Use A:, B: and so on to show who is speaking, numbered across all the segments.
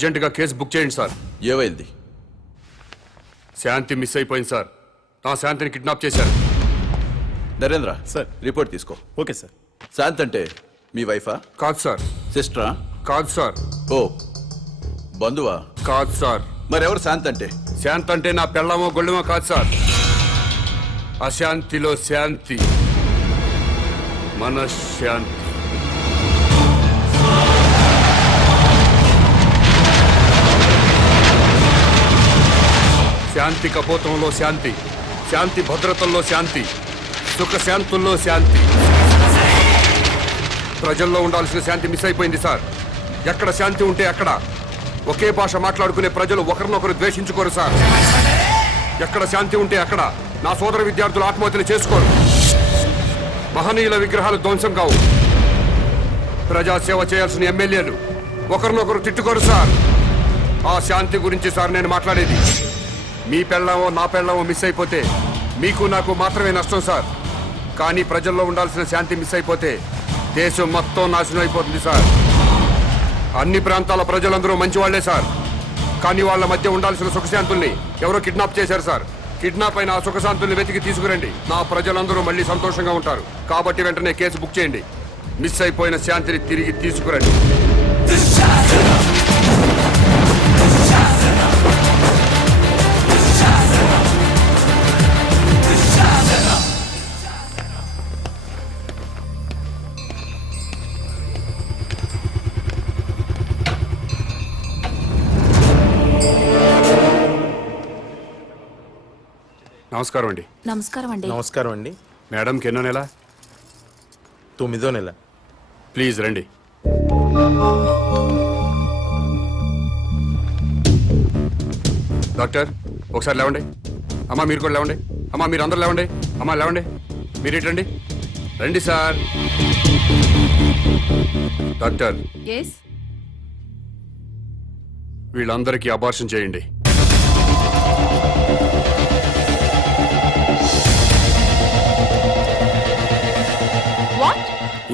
A: అర్జెంటుగా case book చేయండి sir.
B: ఏమైంది?
A: శాంతి మిస్ అయిపోయింది సార్. నా శాంతిని కిడ్నాప్ చేశారు.
B: నరేంద్ర
C: సార్.
B: రిపోర్ట్ తీసుకో.
C: Okay sir.
B: శాంత్ అంటే మీ వైఫా?
A: కాదు సార్.
B: సిస్టరా?
A: కాదు సార్.
B: ఓ బంధువా?
A: కాదు సార్.
B: మరెవరు శాంత్ అంటే?
A: శాంతి అంటే నా పెళ్ళమో గొళ్ళమో కాదు సార్. అశాంతిలో శాంతి. మనశ్శాంతి. శాంతి కపోతంలో శాంతి శాంతి భద్రతల్లో శాంతి సుఖ శాంతుల్లో శాంతి. ప్రజల్లో ఉండాల్సిన శాంతి మిస్ అయిపోయింది సార్. ఎక్కడ శాంతి ఉంటే అక్కడ. ఒకే భాష మాట్లాడుకునే ప్రజలు ఒకరినొకరు ద్వేషించుకోరు సార్. ఎక్కడ శాంతి ఉంటే అక్కడ. నా సోదర విద్యార్థులు ఆత్మహత్యలు చేసుకోరు. మహనీయుల విగ్రహాలు ధ్వంసం కావు. ప్రజాసేవ చేయాల్సిన ఎమ్మెల్యేలు ఒకరినొకరు తిట్టుకోరు సార్. ఆ శాంతి గురించి సార్ నేను మాట్లాడేది. మీ పెళ్ళామో నా పెళ్ళామో మిస్ అయిపోతే మీకు నాకు మాత్రమే నష్టం సార్. కానీ ప్రజల్లో ఉండాల్సిన శాంతి మిస్ అయిపోతే దేశం మొత్తం నాశనం అయిపోతుంది సార్. అన్ని ప్రాంతాల ప్రజలందరూ మంచివాళ్ళే సార్. కానీ వాళ్ళ మధ్య ఉండాల్సిన సుఖశాంతుల్ని ఎవరో కిడ్నాప్ చేశారు సార్. కిడ్నాప్ అయిన ఆ సుఖశాంతుల్ని వెతికి తీసుకురండి. నా ప్రజలందరూ మళ్ళీ సంతోషంగా ఉంటారు. కాబట్టి వెంటనే కేసు బుక్ చేయండి. మిస్ అయిపోయిన శాంతిని తిరిగి తీసుకురండి. నమస్కారం అండి.
D: నమస్కారం అండి.
C: నమస్కారం అండి.
A: మేడంకి ఎన్నో నెల?
C: తొమ్మిదో నెల.
A: ప్లీజ్ రండి. డాక్టర్ ఒకసారి లేవండి. అమ్మా మీరు కూడా లేవండి. అమ్మా మీరు అందరు లేవండి. అమ్మా లేవండి. మీరు ఇటు రండి. సార్. డాక్టర్. వీళ్ళందరికీ అబార్షన్ చేయండి.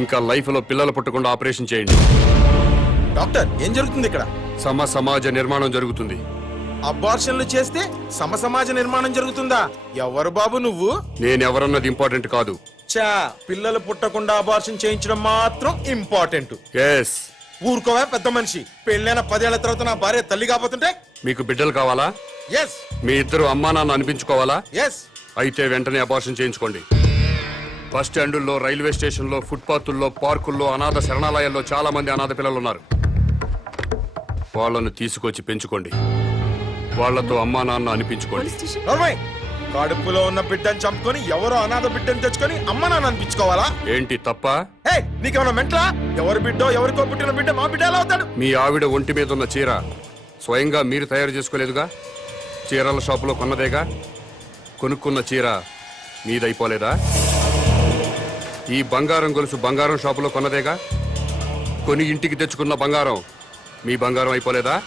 A: ఇంకా లైఫ్లో పిల్లలు పుట్టకుండా ఆపరేషన్ చేయండి.
C: డాక్టర్ ఏం జరుగుతుంది ఇక్కడ?
A: సమ సమాజ నిర్మాణం జరుగుతుంది.
C: అబార్షన్లు చేస్తే సమ సమాజ నిర్మాణం జరుగుతుందా? ఎవరు బాబు నువ్వు?
A: నేను ఎవరన్నది ఇంపార్టెంట్ కాదు.
C: చా పిల్లలు పుట్టకుండా అబార్షన్ చేయించడం మాత్రం ఇంపార్టెంట్.
A: ఎస్
C: ఊరుకోవా పెద్ద మనిషి. పెళ్ళైన పదేళ్ళ తర్వాత నా భార్య తల్లి కాబోతుంటే?
A: మీకు బిడ్డలు కావాలా?
C: ఎస్
A: మీ ఇద్దరు అమ్మా నాన్న అనిపించుకోవాలా?
C: ఎస్
A: అయితే వెంటనే అబార్షన్ చేయించుకోండి. బస్ స్టాండుల్లో రైల్వే స్టేషన్లో ఫుట్పాత్ల్లో పార్కుల్లో అనాథ శరణాలయాల్లో చాలా మంది అనాథ పిల్లలు ఉన్నారు వాళ్ళను తీసుకొచ్చి పెంచుకోండి. వాళ్ళతో అమ్మా నాన్న అనిపించుకోండి.
C: కడుపులో ఉన్న బిడ్డని చంపుకొని ఎవరో అనాథ బిడ్డని తెచ్చుకొని అమ్మ నాన్న అనిపించుకోవాలా?
A: ఏంటి తప్ప?
C: హే నీకేమన్నా మెంట్లా? ఎవరి బిడ్డో ఎవరికో పుట్టిన బిడ్డ మా బిడ్డ ఎలా అవుతాడు?
A: మీ ఆవిడ ఒంటి మీద ఉన్న చీర స్వయంగా మీరు తయారు చేసుకోలేదుగా? చీరల షాపులో కొన్నదేగా? కొనుక్కున్న చీర మీదైపోలేదా? ఈ బంగారం గొలుసు బంగారం షాపులో కొన్నదేగా? కొని ఇంటికి తెచ్చుకున్న బంగారం. మీ బంగారం అయిపోలేదా?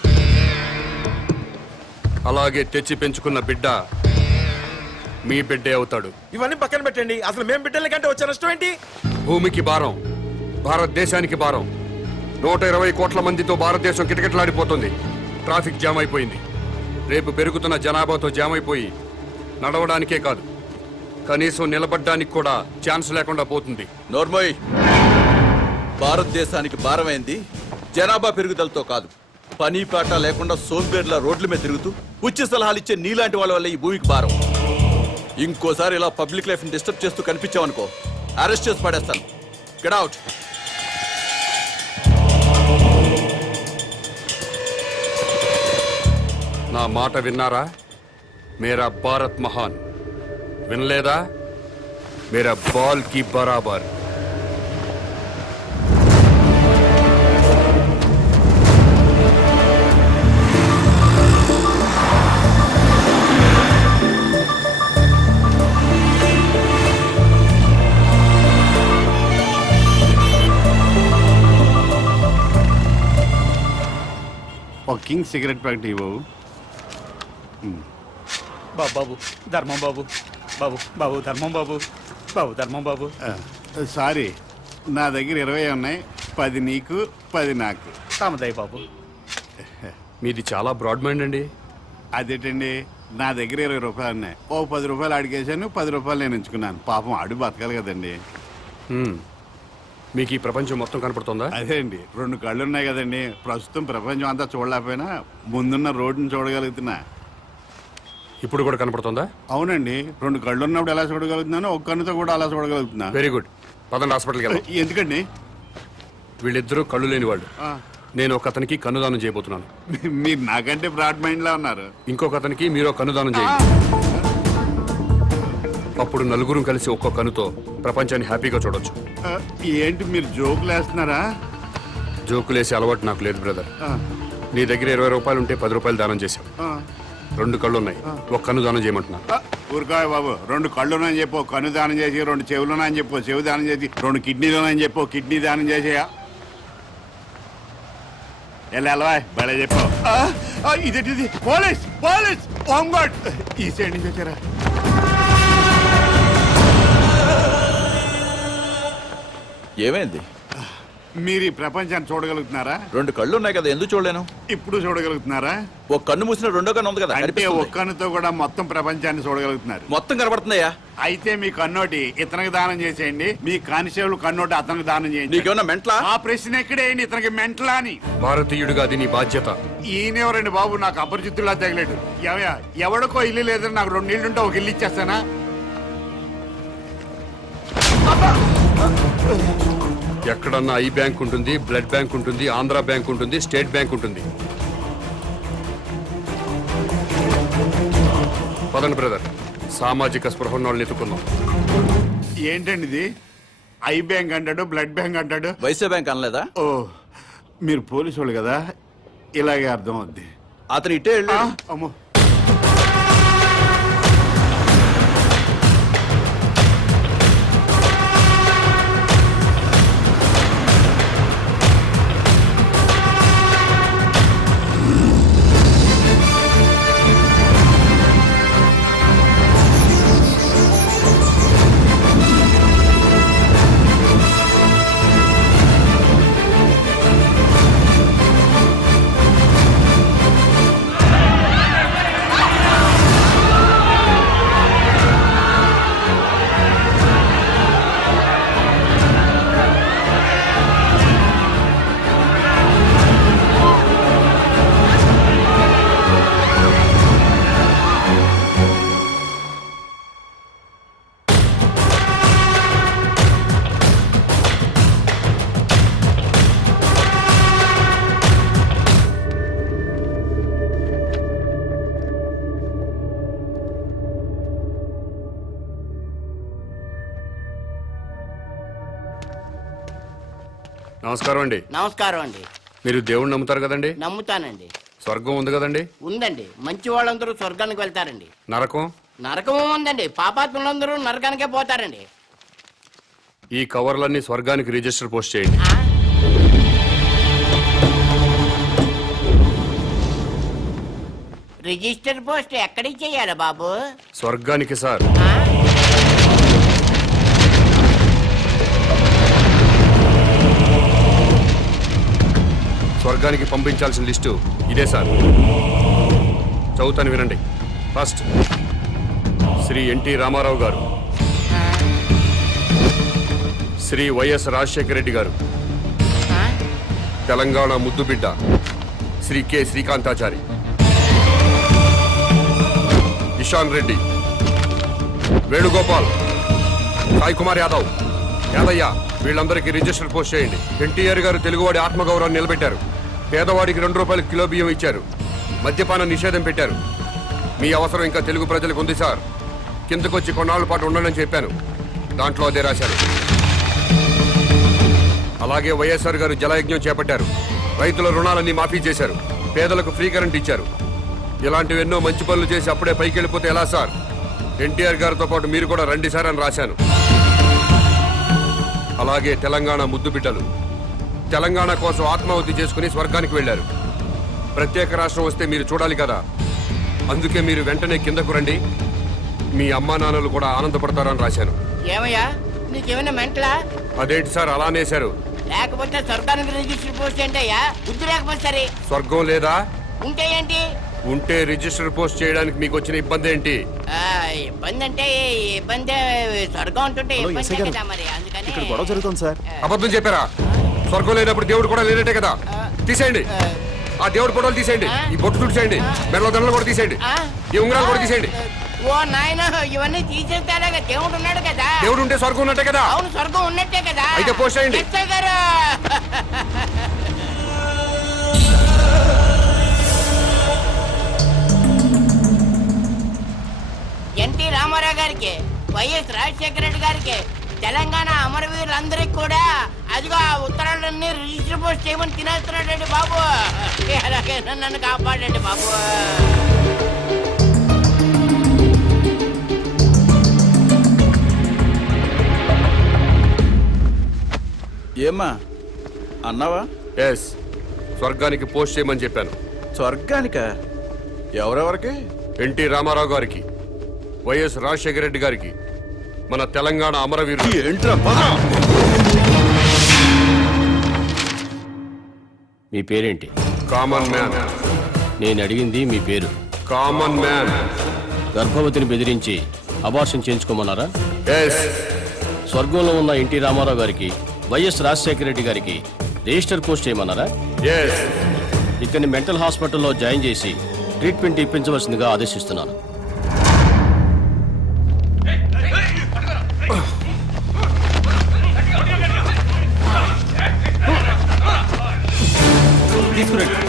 A: అలాగే తెచ్చి పెంచుకున్న బిడ్డ మీ బిడ్డే అవుతాడు.
C: ఇవన్నీ పక్కన పెట్టండి. అసలు మేము బిడ్డల కంటే వచ్చే నష్టం ఏంటి?
A: భూమికి భారం. భారతదేశానికి భారం. నూట ఇరవై కోట్ల మందితో భారతదేశం కిటకిటలాడిపోతుంది. ట్రాఫిక్ జామ్ అయిపోయింది. రేపు పెరుగుతున్న జనాభాతో జామ్ అయిపోయి నడవడానికే కాదు. కనీసం నిలబడ్డానికి కూడా ఛాన్స్ లేకుండా పోతుంది.
B: నోర్మోయ్ భారతదేశానికి భారమైంది. జనాభా పెరుగుదలతో కాదు. పని పాట లేకుండా సోంబేర్ల రోడ్ల మీద తిరుగుతూ ఉచ్చి సలహాలు ఇచ్చే నీలాంటి వాళ్ళ వల్ల ఈ భూమికి భారం. ఇంకోసారి ఇలా పబ్లిక్ లైఫ్ డిస్టర్బ్ చేస్తూ కనిపించావనుకో అరెస్ట్ చేసి పడేస్తాను. గెట్ అవుట్
A: నా మాట విన్నారా? మేరా భారత్ మహాన్. వినలేదా? మేరా బాల్కి బరాబర్.
E: ఒక కింగ్ సిగరెట్ ప్యాకెట్ ఇవ్వవు
F: బాబు బాబు ధర్మం బాబు. బాబు బాబు ధర్మం బాబు బాబు ధర్మం బాబు.
E: సారీ నా దగ్గర ఇరవై ఉన్నాయి పది నీకు పది నాకు.
F: తామదయ్య బాబు.
A: మీది చాలా బ్రాడ్ మైండ్ అండి.
E: అదేంటండి నా దగ్గర ఇరవై రూపాయలు ఉన్నాయి. ఓ పది రూపాయలు అడిగేశాను పది రూపాయలు నేను ఎంచుకున్నాను. పాపం అడు బతకాలి కదండి.
A: హ్మ్. మీకు ఈ ప్రపంచం మొత్తం కనపడుతుందా?
E: అదే అండి రెండు కళ్ళు ఉన్నాయి కదండి. ప్రస్తుతం ప్రపంచం అంతా చూడలేకపోయినా ముందున్న రోడ్డుని చూడగలుగుతున్నా.
A: ఇప్పుడు కూడా కనపడుతుందా?
E: అవునండి. రెండు కళ్ళు ఉన్నప్పుడు ఎలా చూడగలుగుతున్నానో ఒక కన్నుతో కూడా అలా చూడగలుగుతున్నా.
A: వెరీ గుడ్ పదండి హాస్పిటల్కి వెళ్దాం.
E: ఎందుకండి?
A: వీళ్ళిద్దరూ కళ్ళు లేని వాళ్ళు. నేను ఒక అతనికి కన్నుదానం చేయబోతున్నాను.
E: మీరు నాకంటే బ్రాడ్ మైండ్ లా ఉన్నారు.
A: ఇంకొక అతనికి మీరు కన్నుదానం చేయండి. అప్పుడు నలుగురు కలిసి ఒక్కో కన్నుతో ప్రపంచాన్ని హ్యాపీగా చూడొచ్చు.
E: ఏంటి మీరు జోకులు వేస్తున్నారా?
A: జోకులేసే అలవాటు నాకు లేదు బ్రదర్. నీ దగ్గర ఇరవై రూపాయలు ఉంటే పది రూపాయలు దానం చేశావు.
E: ఆ.
A: రెండు కళ్ళు ఉన్నాయి ఒక కన్ను దానం చేయమంటున్నా.
E: ఊరుకోయ్ బాబు. రెండు కళ్ళునని చెప్పు కన్ను దానం చేసి రెండు చెవులునని చెప్పు చెవు దానం చేసి రెండు కిడ్నీలునని చెప్పు కిడ్నీ దానం చేసేయా ఎలా ఎలా బలే చెప్పు ఆ, ఆ, ఇదేంటి ఇది? పోలీస్ పోలీస్ ఓంగోడ్ ఈ సైడ్ నుంచి వచ్చారా?
B: ఏమైంది?
E: మీరు ఈ ప్రపంచాన్ని చూడగలుగుతున్నారా?
B: రెండు కళ్ళు ఉన్నాయి కదా ఎందుకు చూడలేను?
E: ఇప్పుడు చూడగలుగుతున్నారా?
B: ఒక కన్ను మూసిన రెండో కన్ను ఉంది కదా
E: అంటే
B: కనిపిస్తుంది.
E: ఒక్క కన్నుతో కూడా మొత్తం ప్రపంచాన్ని చూడగలుగుతున్నారు.
B: మొత్తం కనబడుతుందయ్యా
E: అయితే మీ కన్నోటి ఇతనికి దానం చేసేయండి మీ కానిస్టేబుల్ కన్నోటి అతనికి దానం చేయండి.
B: నీకేమన్నా మెంట్లా?
E: ఆ ప్రశ్న ఎక్కడేయండి ఇతనికి మెంటలా అని?
A: భారతీయుడిగా అది నీ బాధ్యత.
E: ఈయనెవరండి బాబు? నాకు అపరిచితుల్లా తగిలేడు. ఎవయా ఎవడికో ఇల్లు లేదని నాకు రెండు ఇల్లు ఉంటే ఒక ఇల్లు ఇచ్చేస్తానా?
A: ఎక్కడన్నా ఐ బ్యాంక్ ఉంటుంది బ్లడ్ బ్యాంక్ ఉంటుంది ఆంధ్ర బ్యాంక్ ఉంటుంది స్టేట్ బ్యాంక్ ఉంటుంది. పదండి బ్రదర్ సామాజిక స్పృహ వాళ్ళని ఎత్తుకుందాం.
E: ఏంటండి ఇది? ఐ బ్యాంక్ అంటాడు బ్లడ్ బ్యాంక్ అంటాడు?
B: వైశ్య బ్యాంక్ అనలేదా?
E: ఓ మీరు పోలీసు వాళ్ళు కదా ఇలాగే అర్థం అవుద్ది
B: అతను ఇటే
E: ఆ,
B: వెళ్ళాడు
E: అమ్మో.
A: నమస్కారం అండి.
G: నమస్కారం అండి.
A: మీరు దేవుణ్ణి నమ్ముతారు కదండి?
G: నమ్ముతానండి.
A: స్వర్గం ఉంది కదండి?
G: ఉందండి. మంచి వాళ్ళందరూ స్వర్గానికి వెళ్తారండి.
A: నరకం?
G: నరకము ఉందండి. పాపాత్ములందరూ నరకానికే పోతారండి.
A: ఈ కవర్లన్నీ స్వర్గానికి రిజిస్టర్ పోస్ట్ చేయండి.
G: ఆ? రిజిస్టర్ పోస్ట్ ఎక్కడికి చెయ్యాలి బాబు?
A: స్వర్గానికి సార్.
G: ఆ?
A: స్వర్గానికి పంపించాల్సిన లిస్టు ఇదే సార్. చదువుతాను వినండి. ఫస్ట్ శ్రీ ఎన్టీ రామారావు గారు. శ్రీ వైఎస్ రాజశేఖర రెడ్డి గారు. తెలంగాణ ముద్దుబిడ్డ శ్రీ కె శ్రీకాంతాచారి. ఇషాన్ రెడ్డి. వేణుగోపాల్. సాయి కుమార్ యాదవ్. యాదయ్య వీళ్ళందరికీ రిజిస్టర్ పోస్ట్ చేయండి. ఎన్టీఆర్ గారు తెలుగువాడి ఆత్మగౌరవాన్ని నిలబెట్టారు. పేదవాడికి రెండు రూపాయలు కిలో బియ్యం ఇచ్చారు. మద్యపాన నిషేధం పెట్టారు. మీ అవసరం ఇంకా తెలుగు ప్రజలకు ఉంది సార్. కిందకొచ్చి కొన్నాళ్ళ పాటు ఉండనని చెప్పాను. దాంట్లో అదే రాశారు. అలాగే వైఎస్ఆర్ గారు జలయజ్ఞం చేపట్టారు. రైతుల రుణాలన్నీ మాఫీ చేశారు. పేదలకు ఫ్రీ కరెంట్ ఇచ్చారు. ఇలాంటివి ఎన్నో మంచి పనులు చేసి అప్పుడే పైకి వెళ్ళిపోతే ఎలా సార్? ఎన్టీఆర్ గారితో పాటు మీరు కూడా రండి సార్ అని రాశాను. అలాగే తెలంగాణ ముద్దు బిడ్డలు. తెలంగాణ కోసం ఆత్మాహుతి చేసుకుని స్వర్గానికి వెళ్ళారు. ప్రత్యేక రాష్ట్రం వస్తే మీరు చూడాలి కదా. అందుకే మీరు వెంటనే కిందకు రండి. మీ అమ్మా నాన్నలు కూడా ఆనందపడతారని రాశాను.
G: ఏమయ్యా? నీకేమైనా మెంటలా?
A: అదేంటి సార్ అలానేశారు
G: లేకపోతే స్వర్గానికి రిజిస్టర్ పోస్ట్ ఏంటయ్యా? బుద్ధి లేకపోతే సరే.
A: స్వర్గం లేదా?
G: ఉంటే ఏంటి?
A: ఉంటే రిజిస్టర్ పోస్ట్ చేయడానికి మీకు వచ్చిన ఇబ్బంది ఏంటి?
G: ఆ, ఇబ్బంది అంటే ఇబ్బంది? స్వర్గం ఉంటుంటే ఇబ్బంది కదా మరి అందుకని
H: ఇక్కడ గొడవ జరుగుతుంది సార్.
A: అబద్ధం చెప్పారా? స్వర్గం లేనప్పుడు దేవుడు కూడా లేనట్టే కదా. తీసేయండి. ఆ. దేవుడు ఫోటోలు తీసేయండి. ఈ బొట్టు తుడిచేయండి మెడలో దండలు కూడా తీసేయండి.
G: ఆ?
A: ఈ ఉంగరాలు కూడా తీసేయండి.
G: ఓ నాయన ఇవన్నీ తీసేస్తారా దేవుడు ఉన్నాడు కదా.
A: దేవుడు ఉంటే స్వర్గం ఉన్నట్టే కదా.
G: అవును స్వర్గం ఉన్నట్టే కదా.
A: అయితే పోస్ట్ చేయండి.
G: ఎస్ఐ గారు. ఎన్టీ రామారావు గారికి వైఎస్ రాజశేఖర రెడ్డి గారికి తెలంగాణ అమరవీరులందరికీ కూడా అదిగో ఆ ఉత్తరాలన్నీ రిజిస్టర్ పోస్ట్ చేయమని తినేస్తున్నాడండి బాబు. అలాగే నన్ను కాపాడండి బాబు.
B: ఏమ్మా? అన్నావా?
A: ఎస్ స్వర్గానికి పోస్ట్ చేయమని చెప్పాను.
B: స్వర్గానిక? ఎవరెవరికి?
A: ఎన్టీ రామారావు గారికి వైఎస్ రాజశేఖర రెడ్డి గారికి మన తెలంగాణ అమరవీరులు.
B: ఏంట్రా
I: మీ పేరేంటి?
A: Common man.
I: నేను అడిగింది మీ పేరు.
A: Common man.
I: గర్భవతిని బెదిరించి అబార్షన్ చేయించుకోమన్నారా? స్వర్గంలో ఉన్న ఎన్టీ రామారావు గారికి వైఎస్ రాజశేఖర రెడ్డి గారికి రిజిస్టర్ పోస్ట్ చేయమన్నారా? ఇక్కడిని మెంటల్ హాస్పిటల్లో జాయిన్ చేసి ట్రీట్మెంట్ ఇప్పించవలసిందిగా ఆదేశిస్తున్నాను.
F: హలో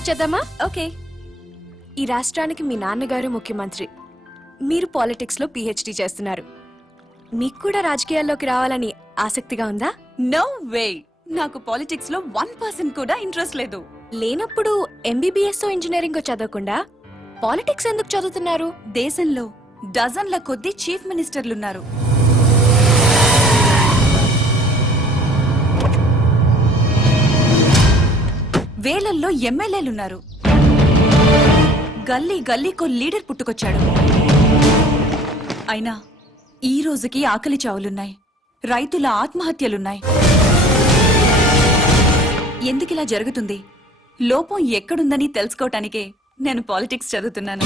H: స్టార్ట్ చేద్దామా? ఓకే. ఈ రాష్ట్రానికి మీ నాన్నగారు ముఖ్యమంత్రి. మీరు పాలిటిక్స్లో పిహెచ్డి చేస్తున్నారు. మీకు కూడా రాజకీయాల్లోకి రావాలని ఆసక్తిగా ఉందా?
D: నో వే నాకు పాలిటిక్స్లో వన్ పర్సెంట్ కూడా ఇంట్రెస్ట్ లేదు.
H: లేనప్పుడు ఎంబీబీఎస్ ఇంజనీరింగ్ చదవకుండా పాలిటిక్స్ ఎందుకు చదువుతున్నారు?
D: దేశంలో డజన్ల కొద్దీ చీఫ్ మినిస్టర్లున్నారు. వేలల్లో ఎమ్మెల్యేలున్నారు. గల్లీ గల్లీకో లీడర్ పుట్టుకొచ్చాడు. అయినా ఈ రోజుకి ఆకలి చావులున్నాయి. రైతుల ఆత్మహత్యలున్నాయి. ఎందుకిలా జరుగుతుంది? లోపం ఎక్కడుందని తెలుసుకోవటానికే నేను పాలిటిక్స్ చదువుతున్నాను.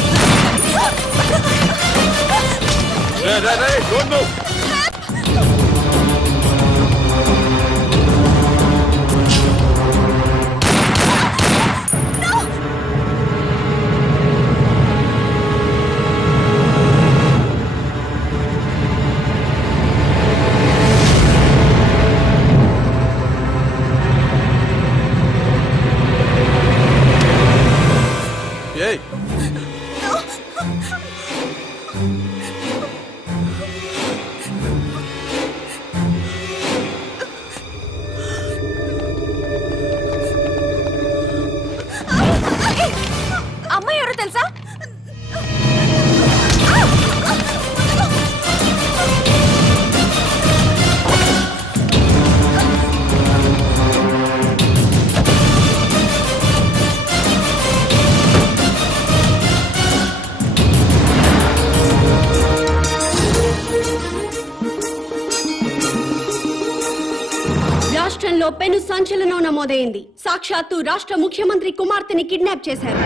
J: సాక్షాత్తు రాష్ట్ర ముఖ్యమంత్రి కుమార్తెని కిడ్నాప్ చేశారు.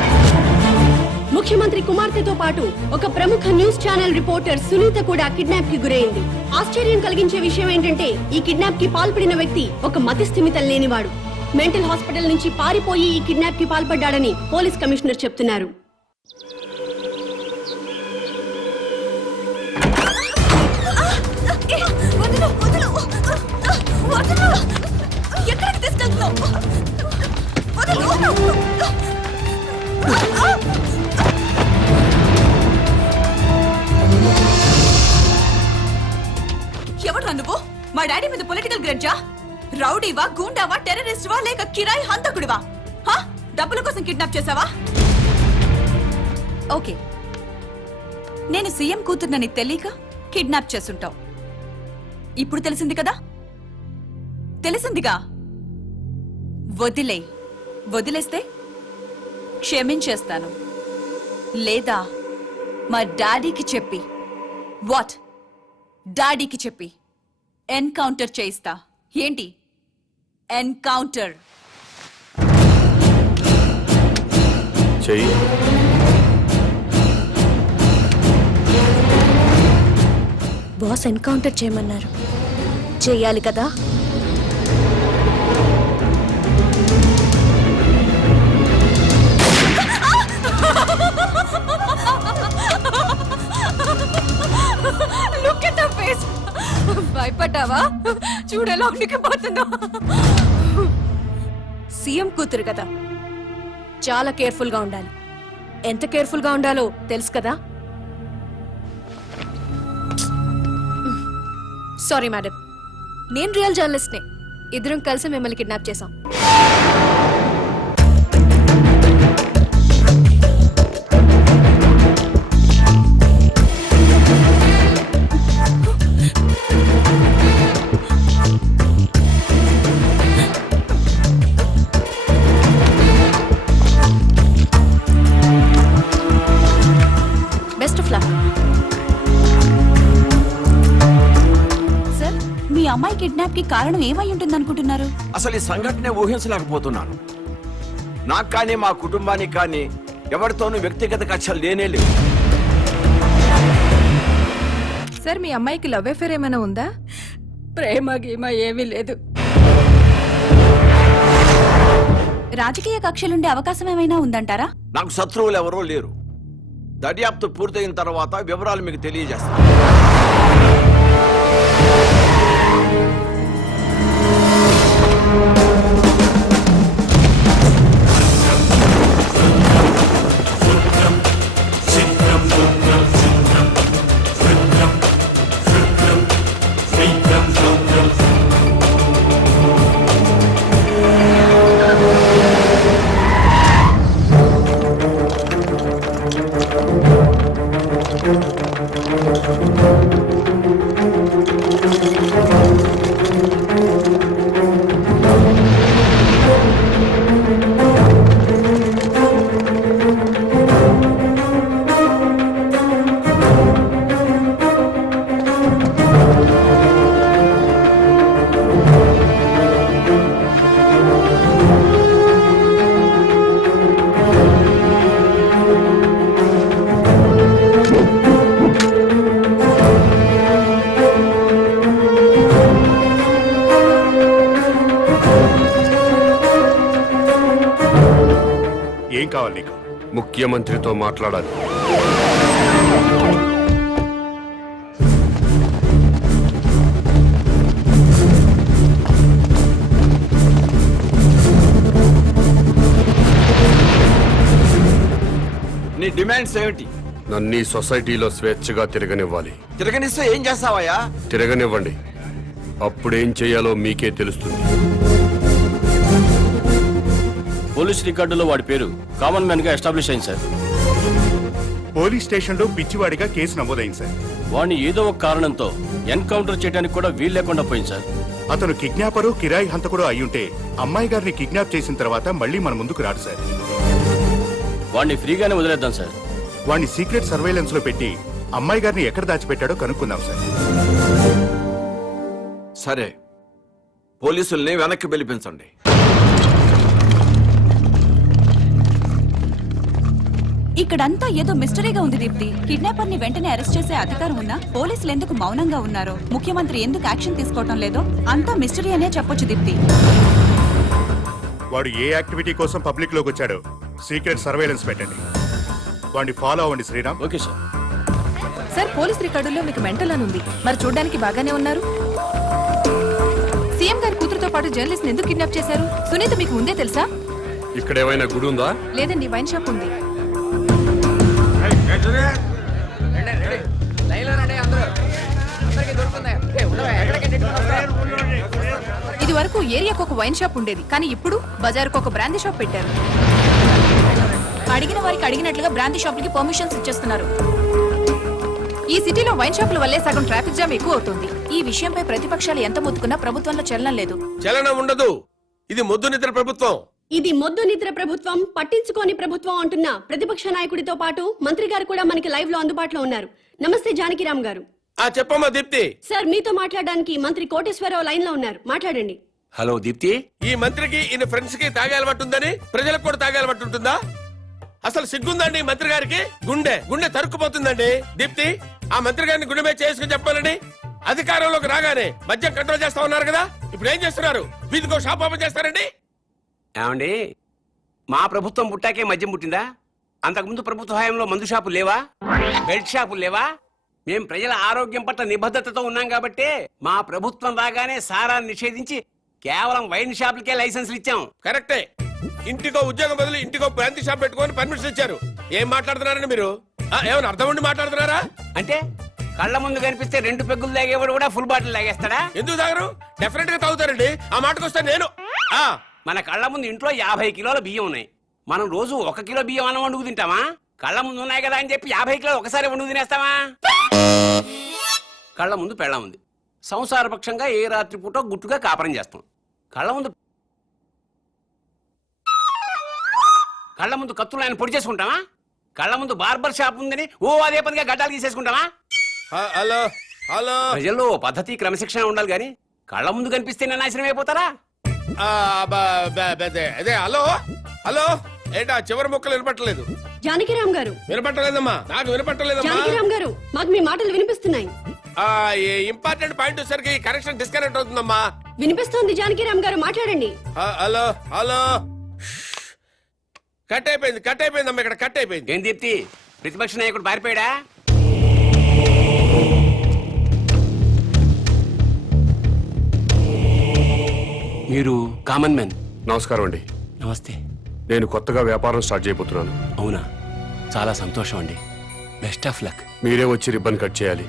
J: ముఖ్యమంత్రి కుమార్తెతో పాటు ఒక ప్రముఖ న్యూస్ ఛానల్ రిపోర్టర్ సునీత కూడా కిడ్నాప్కి గురైంది. ఆశ్చర్యం కలిగించే విషయం ఏంటంటే ఈ కిడ్నాప్కి పాల్పడిన వ్యక్తి ఒక మతిస్థిమితం లేనివాడు. మెంటల్ హాస్పిటల్ నుంచి పారిపోయి ఈ కిడ్నాప్కి పాల్పడ్డాడని పోలీస్ కమిషనర్ చెప్తున్నారు.
D: వదలు వదలు వదలు. ఎక్కడికి తీసుకెళ్తున్నావు? వదలు ఎవడు నువ్వు మా డాడీ మీద పొలిటికల్ గ్రడ్జా? రౌడీవా గూండావా టెర్రరిస్ట్వా లేక కిరాయి హంతకుడివా? హా? డబ్బుల కోసం కిడ్నాప్ చేసావా ఓకే. నేను సీఎం కూతుర్నని తెలియక కిడ్నాప్ చేసుంటావు ఇప్పుడు తెలిసింది కదా? తెలిసిందిగా? వదిలే వదిలేస్తే క్షమించేస్తాను. లేదా మా డాడీకి చెప్పి వాట్? డాడీకి చెప్పి ఎన్కౌంటర్ చేయిస్తా. ఏంటి? ఎన్కౌంటర్.
B: చెయ్యి.
H: బాస్ ఎన్కౌంటర్ చేయమన్నారు. చేయాలి కదా?
D: చూడేలా ఉనికిపోతుందో.
H: సీఎం కూతురు కదా. చాలా కేర్ఫుల్గా ఉండాలి. ఎంత కేర్ఫుల్గా ఉండాలో తెలుసు కదా? Sorry madam. నేను రియల్ జర్నలిస్ట్నే. ఇద్దరం కలిసి మిమ్మల్ని కిడ్నాప్ చేశాం.
D: కిడ్నాప్కి కారణం ఏమై ఉంటుంది అనుకుంటున్నారు
K: అసలు ఈ సంఘటనే ఊహించలేకపోతున్నాను. నాకు కానీ మా కుటుంబానికి కానీ ఎవరితోనూ వ్యక్తిగత కక్షలు లేనే లేవు.
D: సార్ మీ అమ్మాయికి లవ్ అఫేర్ ఏమైనా ఉందా? ప్రేమ గీమ ఏమీ లేదు. రాజకీయ కక్షలుండే అవకాశం ఏమైనా ఉందంటారా?
K: నాకు శత్రువులు ఎవరూ లేరు. దర్యాప్తు పూర్తయిన తర్వాత వివరాలు మీకు తెలియజేస్తాను.
A: ముఖ్యమంత్రితో మాట్లాడాలి.
K: నీ డిమాండ్స్ ఏమిటి?
A: నన్ను ఈ సొసైటీలో స్వేచ్ఛగా తిరగనివ్వాలి.
K: తిరగనిస్తే ఏం చేస్తావయ్యా?
A: తిరగనివ్వండి. అప్పుడేం చేయాలో మీకే తెలుస్తుంది.
I: పోలీస్ రికార్డులో వాడి పేరు కామన్ మ్యాన్గా ఎస్టాబ్లిష్ అయింది సార్.
L: పోలీస్ స్టేషన్లో పిచ్చివాడిగా కేసు నమోదైంది సార్.
I: వాడిని ఏదో ఒక కారణంతో ఎన్కౌంటర్ చేయడానికి కూడా వీలు లేకుండా పోయింది సార్.
L: అతను కిడ్నాపరు కిరాయి హంతకుడు అయ్యుంటే అమ్మాయి గారిని కిడ్నాప్ చేసిన తర్వాత మళ్ళీ మన ముందుకు రాడు సార్.
I: వాడిని ఫ్రీగానే వదిలేద్దాం సార్.
L: వాడిని సీక్రెట్ సర్వేలెన్స్లో పెట్టి అమ్మాయి గారిని ఎక్కడ దాచిపెట్టాడో కనుక్కుందాం సార్.
K: సరే. పోలీసుల్ని వెనక్కి పిలిపించండి.
D: ఇక్కడంతా ఏదో మిస్టరీగా ఉంది దీప్తి. కిడ్నాపర్ని వెంటనే అరెస్ట్ చేసే అధికారం ఉన్నా పోలీసులు ఎందుకు మౌనంగా ఉన్నారో ముఖ్యమంత్రి ఎందుకు యాక్షన్ తీసుకోవటం లేదో అంతా మిస్టరీ అనే చెప్పొచ్చు దీప్తి.
L: వాడు ఏ యాక్టివిటీ కోసం పబ్లిక్లోకి వచ్చాడో సీక్రెట్ సర్వేలెన్స్ పెట్టండి. వాడిని ఫాలో అవ్వండి Sriram.
I: Okay sir.
M: Sir police రికార్డుల్లో మీకు మెంటల్ అని ఉంది. మరి చూడడానికి బాగానే ఉన్నారు? సీఎం గారి కూతురుతో పాటు జర్నలిస్ట్ ఎందుకు కిడ్నాప్ చేశారు? సునీత మీకు ముందే తెలుసా?
A: ఇక్కడ ఏమైనా గుడి ఉందా?
M: లేదండి వైన్ షాప్ ఉంది. ఇది వరకు ఏరియాకు ఒక వైన్ షాప్ ఉండేది కానీ ఇప్పుడు బజార్కు ఒక బ్రాందీ షాప్ పెట్టారు.
D: అడిగిన వారికి అడిగినట్లుగా బ్రాంతి షాపులకి పర్మిషన్స్ ఇచ్చేస్తున్నారు.
M: ఈ సిటీలో వైన్ షాపుల వల్లే సగం ట్రాఫిక్ జామ్ ఎక్కువ అవుతుంది.
D: ఈ విషయంపై ప్రతిపక్షాలు ఎంత మొత్తుకున్నా ప్రభుత్వంలో చలనం లేదు.
C: చలనం ఉండదు. ఇది ముద్దు నిద్ర ప్రభుత్వం.
J: ఇది మొద్దు నిద్ర ప్రభుత్వం పట్టించుకోని ప్రభుత్వం అంటున్న ప్రతిపక్ష నాయకుడితో పాటు మంత్రి గారు కూడా మనకి లైవ్లో అందుబాటులో ఉన్నారు. నమస్తే జానకిరామ్ గారు.
C: ఆ చెప్పమ్మా దీప్తి.
J: సార్ మీతో మాట్లాడడానికి మంత్రి కోటేశ్వరరావు లైన్లో ఉన్నారు. మాట్లాడండి.
K: హలో దీప్తి.
C: ఈ మంత్రికి ఈయన ఫ్రెండ్స్కి తాగే అలవాటు ఉందని ప్రజలకు కూడా తాగే అలవాటు ఉంటుందా? అసలు సిగ్గుందండి ఈ మంత్రి గారికి? గుండె గుండె తరుక్కుపోతుందండి. దీప్తి ఆ మంత్రి గారిని గుండె మీద చేసుకుని చెప్పాలని అధికారంలోకి రాగానే మద్యం కంట్రోల్ చేస్తా ఉన్నారు కదా? ఇప్పుడు ఏం చేస్తున్నారు? వీధికో షాప్ ఓపెన్ చేస్తారండి?
K: ఏమండి? మా ప్రభుత్వం పుట్టాకే మద్యం పుట్టిందా? అంతకుముందు ప్రభుత్వ హయాంలో మందు షాపులు లేవా? బెల్ట్ షాపులు లేవా? మేం ప్రజల ఆరోగ్యం పట్ల నిబద్ధతతో ఉన్నాం కాబట్టే మా ప్రభుత్వం రాగానే సారాన్ని నిషేధించి కేవలం వైన్ షాపులకే లైసెన్సులు ఇచ్చాం.
C: కరెక్టే. ఇంటికో ఉద్యోగం బదులు ఇంటికో బ్రాంతి షాప్ పెట్టుకొని పర్మిషన్ ఇచ్చారు. ఏం మాట్లాడుతున్నారండి మీరు? ఆ, ఏమైనా అర్థం ఉండి మాట్లాడుతున్నారా?
K: అంటే కళ్ళ ముందు కనిపిస్తే రెండు పెగ్గులు తాగేవాడు కూడా ఫుల్ బాటిల్ తాగేస్తాడా?
C: ఎందుకు తాగరు? డెఫినెట్గా తాగుతారండి. ఆ మాటకు వస్తే నేను ఆ
K: మన కళ్ళ ముందు ఇంట్లో యాభై కిలోల బియ్యం ఉన్నాయి. మనం రోజు ఒక కిలో బియ్యం అన్నం వండుకు తింటామా? కళ్ళ ముందు ఉన్నాయి కదా అని చెప్పి యాభై కిలోలు ఒకసారి వండుకు తినేస్తామా? కళ్ళ ముందు పెళ్ళం ఉంది. సంసారపక్షంగా ఏ రాత్రి పూట గుట్టుగా కాపురం చేస్తాం. కళ్ళ ముందు కళ్ళ ముందు కత్తులు ఆయన పొడి చేసుకుంటామా? కళ్ళ ముందు బార్బర్ షాప్ ఉందని ఓ అదే పనిగా గడ్డాలు తీసేసుకుంటామా?
C: Hello hello.
K: ప్రజల్లో పద్ధతి క్రమశిక్షణ ఉండాలి కానీ కళ్ళ ముందు కనిపిస్తే నాశనం అయిపోతారా?
C: అదే అదే హలో? హలో? ఏంటా చివరి ముక్కలు వినపట్టలేదు.
J: జానకిరామ్ గారు.
C: వినపట్టలేదమ్మా. నాకు వినపట్టలేదమ్మా.
J: జానకిరామ్ గారు మాకు మీ మాటలు వినిపిస్తున్నాయి.
C: ఆ, ఈ ఇంపార్టెంట్ పాయింట్ వచ్చేసరికి కనెక్షన్ డిస్కనెక్ట్ అవుతుందమ్మా.
J: వినిపిస్తోంది జానకిరామ్ గారు మాట్లాడండి.
C: హ- హలో? హలో? కట్ అయిపోయింది కట్ అయిపోయిందమ్మా ఇక్కడ కట్ అయిపోయింది.
K: ఏం దీప్తి? ప్రతిపక్ష నాయకుడు పారిపోయాడా? మీరు కామన్ మ్యాన్
A: నమస్కారం అండి.
K: నమస్తే.
A: నేను కొత్తగా వ్యాపారం స్టార్ట్ చేయబోతున్నాను.
K: అవునా? చాలా సంతోషం అండి. బెస్ట్ ఆఫ్ లక్
A: మీరే వచ్చి రిబ్బన్ కట్ చేయాలి.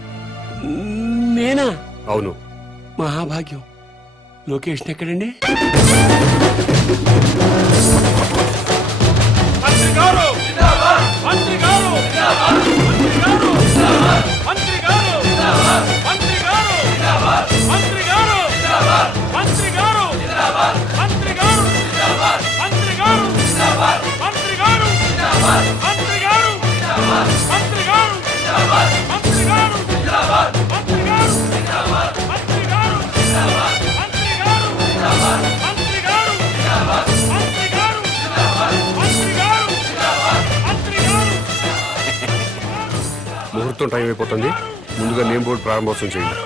K: నేనా?
A: అవును.
K: మహాభాగ్యం. లొకేషన్ ఎక్కడండి?
A: ముహూర్తం టైం అయిపోతుంది. ముందుగా నేమ్ బోర్డు ప్రారంభోత్సవం చేయండి.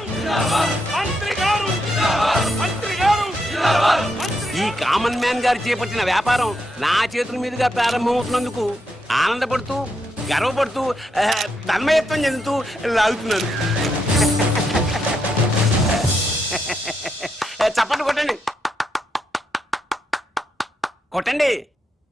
K: ఈ కామన్ మ్యాన్ గారు చేపట్టిన వ్యాపారం నా చేతుల మీదుగా ప్రారంభమవుతున్నందుకు ఆనందపడుతూ గర్వపడుతూ ఆ, తన్మయత్వం చెందుతూ లాగుతున్నాను. చప్పట్లు కొట్టండి. కొట్టండి.